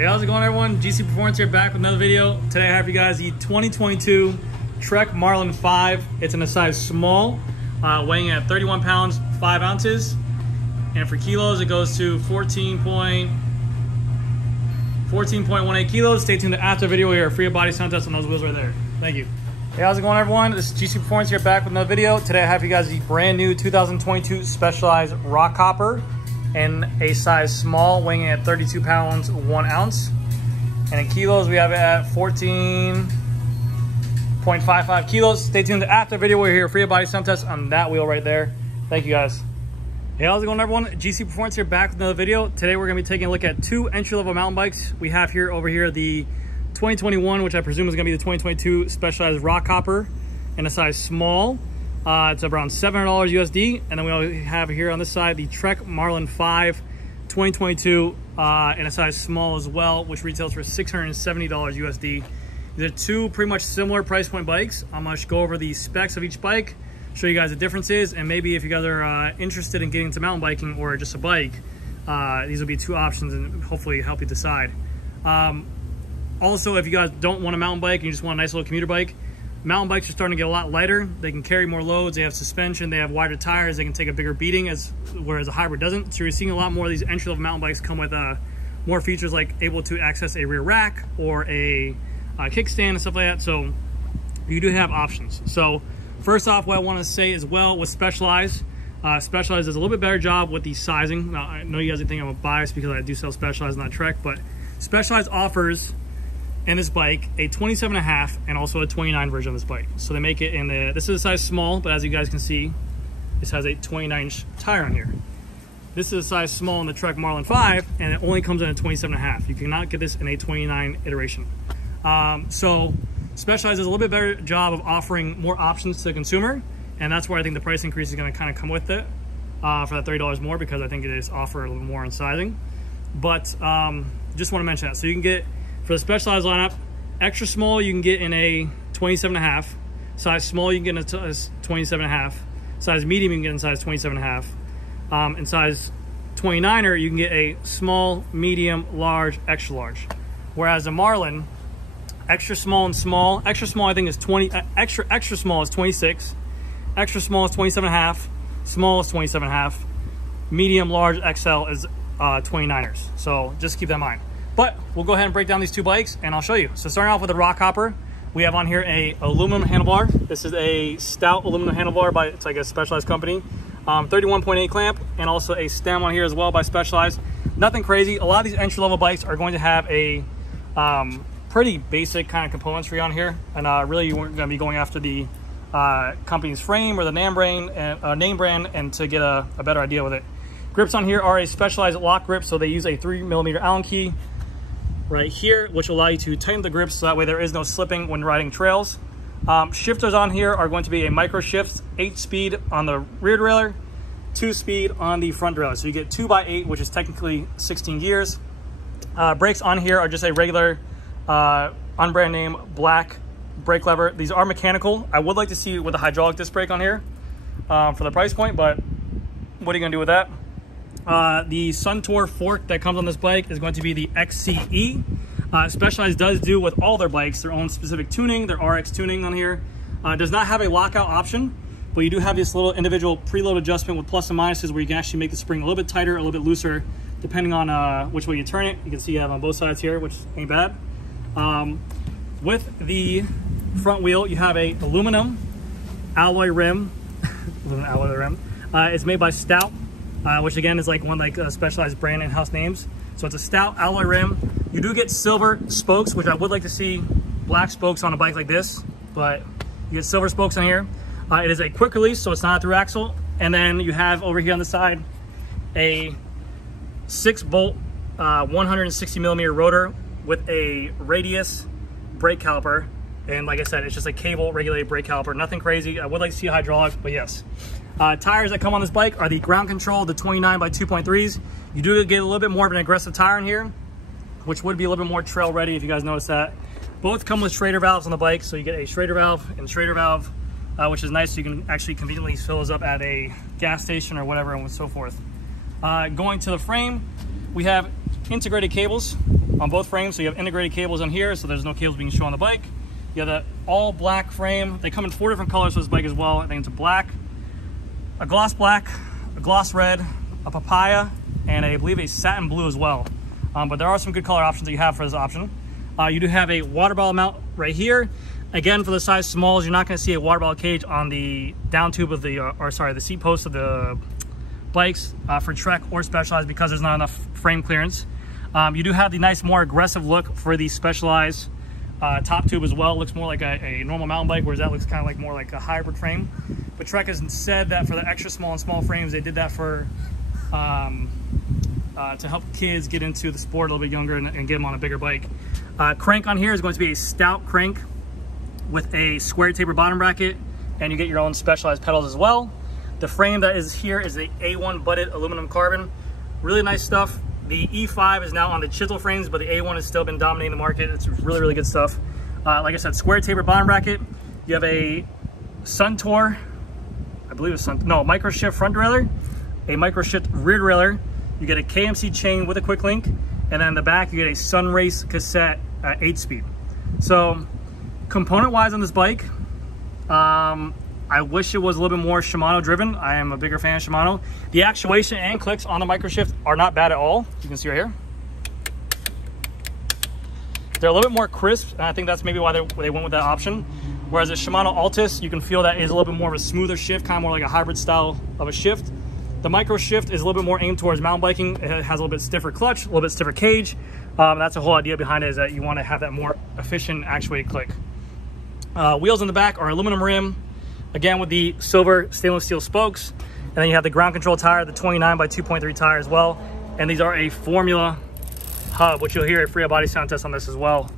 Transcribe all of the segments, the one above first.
Hey, how's it going, everyone? GC Performance here, back with another video. Today I have for you guys the 2022 Trek Marlin 5. It's in a size small, weighing at 31 pounds, 5 ounces. And for kilos, it goes to 14.18 kilos. Stay tuned to after video. We are free of body sound test on those wheels right there. Thank you. Hey, how's it going, everyone? This is GC Performance here, back with another video. Today I have for you guys the brand new 2022 Specialized Rockhopper in a size small, weighing at 32 pounds, 1 ounce. And in kilos, we have it at 14.55 kilos. Stay tuned to after video. We're here, free of body sound test on that wheel right there. Thank you, guys. Hey, how's it going, everyone? GC Performance here, back with another video. Today we're gonna be taking a look at two entry-level mountain bikes. We have here over here the 2021, which I presume is gonna be the 2022 Specialized Rockhopper in a size small. It's around $700 USD. And then we have here on this side the Trek Marlin 5 2022 in a size small as well, which retails for $670 USD. These are two pretty much similar price point bikes. I'm gonna go over the specs of each bike, show you guys the differences, and maybe if you guys are interested in getting into mountain biking or just a bike, these will be two options and hopefully help you decide. Also, if you guys don't want a mountain bike and you just want a nice little commuter bike, mountain bikes are starting to get a lot lighter. They can carry more loads, they have suspension, they have wider tires, they can take a bigger beating, whereas a hybrid doesn't. So you're seeing a lot more of these entry-level mountain bikes come with more features, like able to access a rear rack or a kickstand and stuff like that. So you do have options. So first off, what I want to say as well with Specialized, Specialized does a little bit better job with the sizing. Now, I know you guys think I'm a bias because I do sell Specialized, not Trek, but Specialized offers in this bike a 27.5 and also a 29 version of this bike. So they make it in this is a size small, but as you guys can see, this has a 29-inch tire on here. This is a size small in the Trek Marlin 5, and it only comes in a 27.5. You cannot get this in a 29 iteration. So Specialized does a little bit better job of offering more options to the consumer, and that's where I think the price increase is going to kind of come with it for that $30 more, because I think it is offered a little more in sizing. But just want to mention that. So you can get, for the Specialized lineup, extra small you can get in a 27.5, size small you can get in a 27.5, size medium you can get in size 27.5, and size 29er you can get a small, medium, large, extra large. Whereas the Marlin, extra small and small, extra small I think is 20, extra small is 26, extra small is 27.5, small is 27.5, medium, large, XL is 29ers. So just keep that in mind. But we'll go ahead and break down these two bikes and I'll show you. So starting off with the Rockhopper, we have on here a aluminum handlebar. This is a stout aluminum handlebar by, it's like a Specialized company. 31.8 clamp, and also a stem on here as well by Specialized. Nothing crazy. A lot of these entry-level bikes are going to have a pretty basic kind of components for you on here. And really you weren't going to be going after the company's frame or the name brand and to get a better idea with it. Grips on here are a Specialized lock grip, so they use a 3mm Allen key right here, which will allow you to tighten the grips so that way there is no slipping when riding trails. Shifters on here are going to be a micro shift, 8-speed on the rear derailleur, 2-speed on the front derailleur. So you get 2x8, which is technically 16 gears. Brakes on here are just a regular unbrand name black brake lever. These are mechanical. I would like to see with a hydraulic disc brake on here for the price point, but what are you gonna do with that? The Suntour fork that comes on this bike is going to be the XCE. Specialized does do with all their bikes their own specific tuning, their RX tuning on here. Does not have a lockout option, but you do have this little individual preload adjustment with plus and minuses where you can actually make the spring a little bit tighter, a little bit looser, depending on which way you turn it. You can see you have on both sides here, which ain't bad. With the front wheel, you have a aluminum alloy rim. It's made by Stout. Which again is like one Specialized brand in-house names. So it's a stout alloy rim. You do get silver spokes, which I would like to see black spokes on a bike like this, but you get silver spokes on here. It is a quick release, so it's not a through axle. And then you have over here on the side a 6-bolt 160mm rotor with a radius brake caliper. And like I said, it's just a cable regulated brake caliper. Nothing crazy. I would like to see a hydraulic, but yes. Tires that come on this bike are the ground control, the 29x2.3s. You do get a little bit more of an aggressive tire in here, which would be a little bit more trail ready if you guys notice that. Both come with Schrader valves on the bike, so you get a Schrader valve and Schrader valve, which is nice. So you can actually conveniently fill those up at a gas station or whatever and so forth. Going to the frame, we have integrated cables on both frames. So you have integrated cables on here, so there's no cables being shown on the bike. You have the all black frame. They come in 4 different colors for this bike as well. I think it's a black, a gloss black, a gloss red, a papaya, and I believe a satin blue as well. But there are some good color options that you have for this option. You do have a water bottle mount right here. Again, for the size smalls, you're not going to see a water bottle cage on the down tube of the, the seat post of the bikes for Trek or Specialized because there's not enough frame clearance. You do have the nice, more aggressive look for the Specialized top tube as well. It looks more like a normal mountain bike, whereas that looks kind of like more like a hybrid frame. But Trek has said that for the extra small and small frames, they did that for to help kids get into the sport a little bit younger and get them on a bigger bike. Crank on here is going to be a stout crank with a square taper bottom bracket, and you get your own Specialized pedals as well. The frame that is here is the A1 butted aluminum carbon. Really nice stuff. The E5 is now on the chisel frames, but the A1 has still been dominating the market. It's really, really good stuff. Like I said, square taper bottom bracket. You have a Suntour, I believe it's micro shift front derailleur, a micro shift rear derailleur. You get a KMC chain with a quick link, and then in the back you get a Sunrace cassette 8-speed. So component wise on this bike, I wish it was a little bit more Shimano driven. I am a bigger fan of Shimano. The actuation and clicks on the microshift are not bad at all. You can see right here. They're a little bit more crisp, and I think that's maybe why they went with that option. Whereas the Shimano Altis, you can feel that is a little bit more of a smoother shift, kind of more like a hybrid style of a shift. The micro shift is a little bit more aimed towards mountain biking. It has a little bit stiffer clutch, a little bit stiffer cage. That's the whole idea behind it, is that you want to have that more efficient actuated click. Wheels in the back are aluminum rim, again with the silver stainless steel spokes, and then you have the ground control tire, the 29 by 2.3 tire as well, and these are a Formula hub, which you'll hear a Free Body sound test on this as well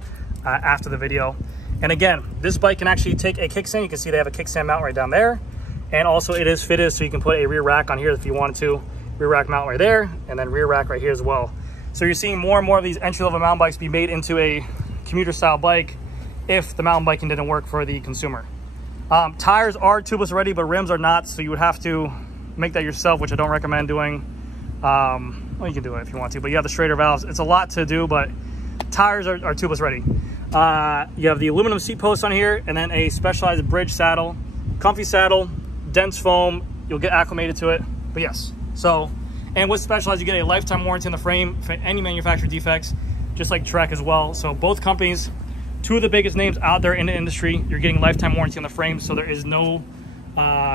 after the video. And again, this bike can actually take a kickstand. You can see they have a kickstand mount right down there, and also it is fitted so you can put a rear rack on here if you wanted to. Rear rack mount right there, and then rear rack right here as well. So you're seeing more and more of these entry-level mountain bikes be made into a commuter style bike if the mountain biking didn't work for the consumer. Tires are tubeless ready, but rims are not, so you would have to make that yourself, which I don't recommend doing. Well, you can do it if you want to, but you have the straighter valves. It's a lot to do, but tires are tubeless ready. You have the aluminum seat post on here, and then a Specialized bridge saddle, comfy saddle, dense foam. You'll get acclimated to it, but yes. So, and with Specialized, you get a lifetime warranty on the frame for any manufacturer defects, just like Trek as well. So both companies, two of the biggest names out there in the industry, you're getting lifetime warranty on the frame, so there is no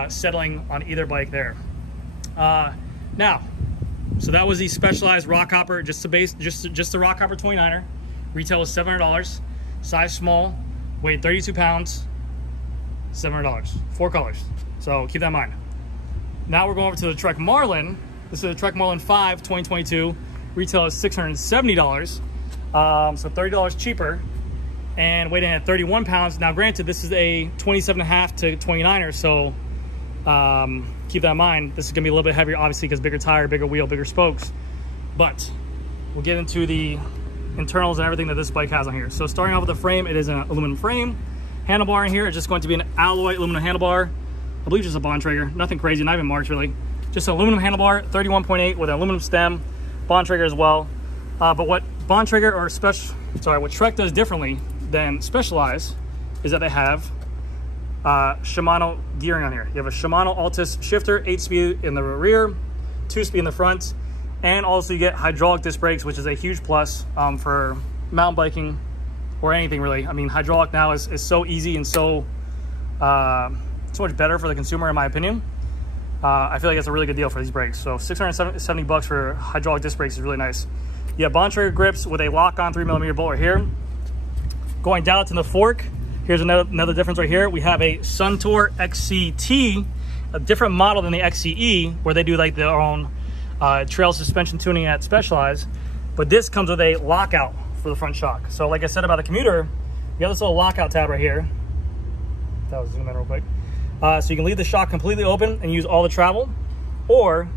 settling on either bike there. Now, so that was the Specialized Rockhopper, just the Rockhopper 29er. Retail was $700, size small, weighed 32 pounds, $700, 4 colors. So keep that in mind. Now we're going over to the Trek Marlin. This is the Trek Marlin 5 2022. Retail is $670, so $30 cheaper, and weighed in at 31 pounds. Now granted, this is a 27.5 to 29er, so keep that in mind. This is gonna be a little bit heavier, obviously, because bigger tire, bigger wheel, bigger spokes. But we'll get into the internals and everything that this bike has on here. So starting off with the frame, it is an aluminum frame. Handlebar in here is just going to be an alloy aluminum handlebar. I believe just a Bontrager, nothing crazy, not even marked really. Just an aluminum handlebar, 31.8 with an aluminum stem, Bontrager as well. But what Bontrager or what Trek does differently than Specialized is that they have Shimano gearing on here. You have a Shimano Altis shifter, 8-speed in the rear, 2-speed in the front, and also you get hydraulic disc brakes, which is a huge plus for mountain biking or anything really. I mean, hydraulic now is so easy and so much better for the consumer, in my opinion. I feel like it's a really good deal for these brakes. So $670 for hydraulic disc brakes is really nice. You have Bontrager grips with a lock-on 3mm bolt right here. Going down to the fork, here's another difference right here. We have a Suntour XCT, a different model than the XCE, where they do like their own trail suspension tuning at Specialized. But this comes with a lockout for the front shock. So like I said about the commuter, you have this little lockout tab right here. That was zoom in real quick. So you can leave the shock completely open and use all the travel, or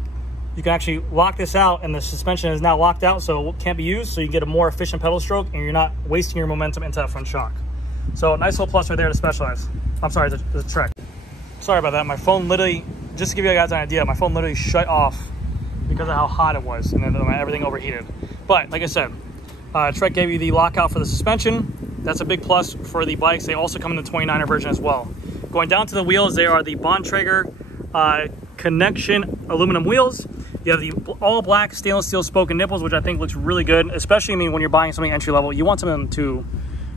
you can actually lock this out and the suspension is now locked out, so it can't be used, so you get a more efficient pedal stroke and you're not wasting your momentum into that front shock. So nice little plus right there to Specialized. I'm sorry, the Trek. Sorry about that. My phone literally, just to give you guys an idea, my phone literally shut off because of how hot it was, and then everything overheated. But like I said, Trek gave you the lockout for the suspension. That's a big plus for the bikes. They also come in the 29er version as well. Going down to the wheels, they are the Bontrager Connection aluminum wheels. You have the all black stainless steel spoken nipples, which I think looks really good, especially, I mean, when you're buying something entry level, you want something to,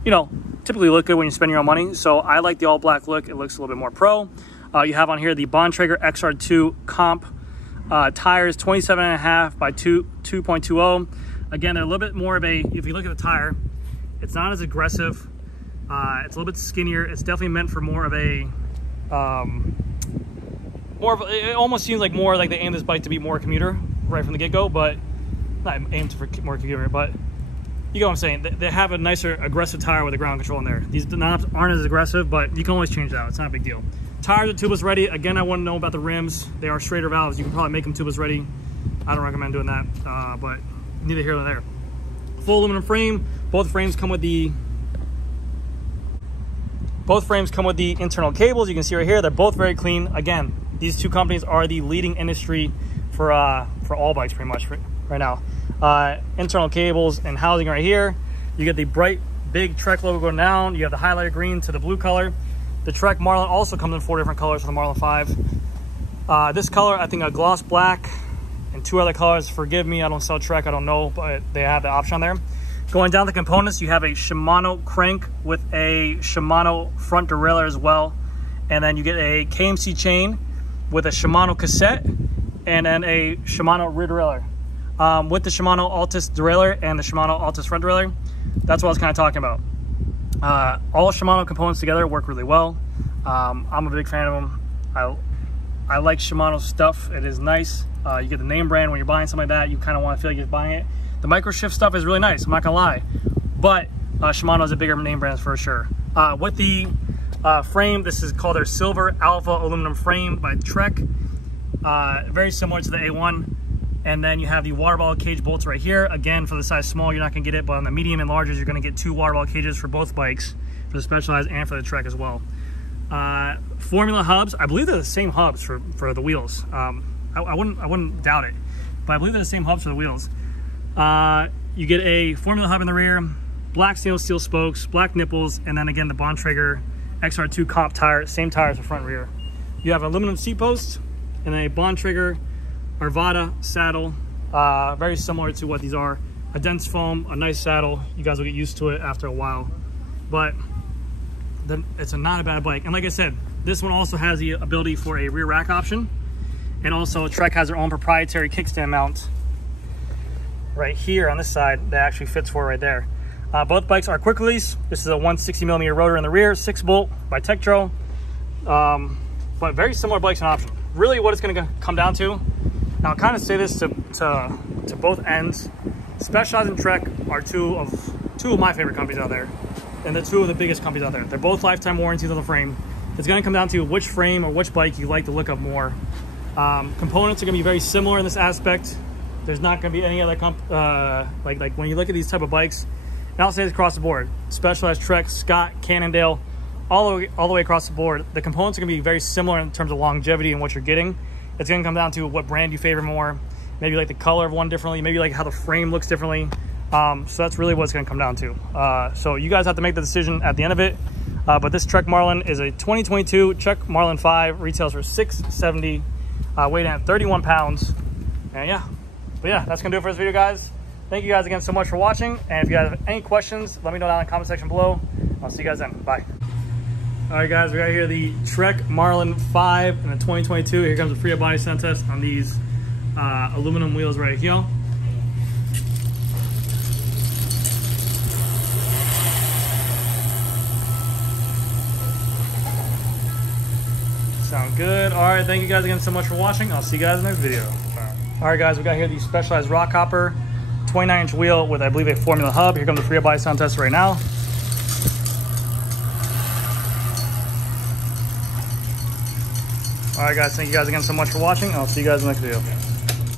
you know, typically look good when you spend your own money. So I like the all black look. It looks a little bit more pro. You have on here the Bontrager XR2 Comp tires, 27.5 by 2.20. Again, they're a little bit more of a, if you look at the tire, it's not as aggressive. It's a little bit skinnier. It's definitely meant for more of a, it almost seems like more like they aim this bike to be more commuter right from the get-go, but not aimed for more commuter, but you get what I'm saying. They have a nicer aggressive tire with the ground control in there. These knobs aren't as aggressive, but you can always change that out. It's not a big deal. Tires are tubeless ready. Again, I want to know about the rims. They are Schrader valves. You can probably make them tubeless ready. I don't recommend doing that, but neither here nor there. Full aluminum frame. Both frames come with the internal cables. You can see right here, they're both very clean. Again, these two companies are the leading industry for all bikes pretty much right now. Internal cables and housing right here. You get the bright, big Trek logo going down. You have the highlighter green to the blue color. The Trek Marlin also comes in 4 different colors for the Marlin 5. This color, I think a gloss black and 2 other colors. Forgive me, I don't sell Trek, I don't know, but they have the option on there. Going down the components, you have a Shimano crank with a Shimano front derailleur as well. And then you get a KMC chain with a Shimano cassette and then a Shimano rear derailleur. With the Shimano Altus derailleur and the Shimano Altus front derailleur, that's what I was kind of talking about. All Shimano components together work really well. I'm a big fan of them. I like Shimano stuff. It is nice. You get the name brand when you're buying something like that. You kind of want to feel like you're buying it. The microshift stuff is really nice. I'm not gonna lie, but Shimano is a bigger name brand for sure. With the frame, this is called their Silver Alpha aluminum frame by Trek. Very similar to the A1. And then you have the water bottle cage bolts right here. Again, for the size small, you're not gonna get it, but on the medium and larges, you're gonna get 2 water bottle cages for both bikes, for the Specialized and for the Trek as well. Formula hubs, I believe they're the same hubs for the wheels. I wouldn't doubt it, but I believe they're the same hubs for the wheels. You get a Formula hub in the rear, black stainless steel spokes, black nipples, and then again the Bontrager XR2 Comp tire, same tires for front and rear. You have aluminum seat posts and a Bontrager Arvada saddle, very similar to what these are. A dense foam, a nice saddle. You guys will get used to it after a while, but it's not a bad bike. And like I said, this one also has the ability for a rear rack option, and also Trek has their own proprietary kickstand mount right here on this side that actually fits for right there. Both bikes are quick release. This is a 160mm rotor in the rear, 6-bolt by Tektro, but very similar bikes in option. Really what it's gonna come down to, now I'll kind of say this to both ends, Specialized and Trek are two of my favorite companies out there, and they're 2 of the biggest companies out there. They're both lifetime warranties on the frame. It's gonna come down to which frame or which bike you like to look up more. Components are gonna be very similar in this aspect. There's not going to be any other like when you look at these type of bikes, and I'll say this across the board, Specialized, Trek, Scott, Cannondale, all the way across the board, the components are going to be very similar in terms of longevity and what you're getting. It's going to come down to what brand you favor more, maybe like the color of one differently, maybe like how the frame looks differently. So that's really what it's going to come down to. So you guys have to make the decision at the end of it. But this Trek Marlin is a 2022 Trek Marlin 5, retails for $670, weighing at 31 pounds, and yeah. But yeah, that's gonna do it for this video, guys. Thank you guys again so much for watching. And if you guys have any questions, let me know down in the comment section below. I'll see you guys then. Bye. All right, guys, we got here the Trek Marlin 5 in the 2022. Here comes a free body sound test on these aluminum wheels right here. Sound good. All right, thank you guys again so much for watching. I'll see you guys in the next video. All right, guys, we got here the Specialized Rock Hopper 29-inch wheel with, I believe, a Formula hub. Here comes the free body sound test right now. All right, guys, thank you guys again so much for watching. I'll see you guys in the next video.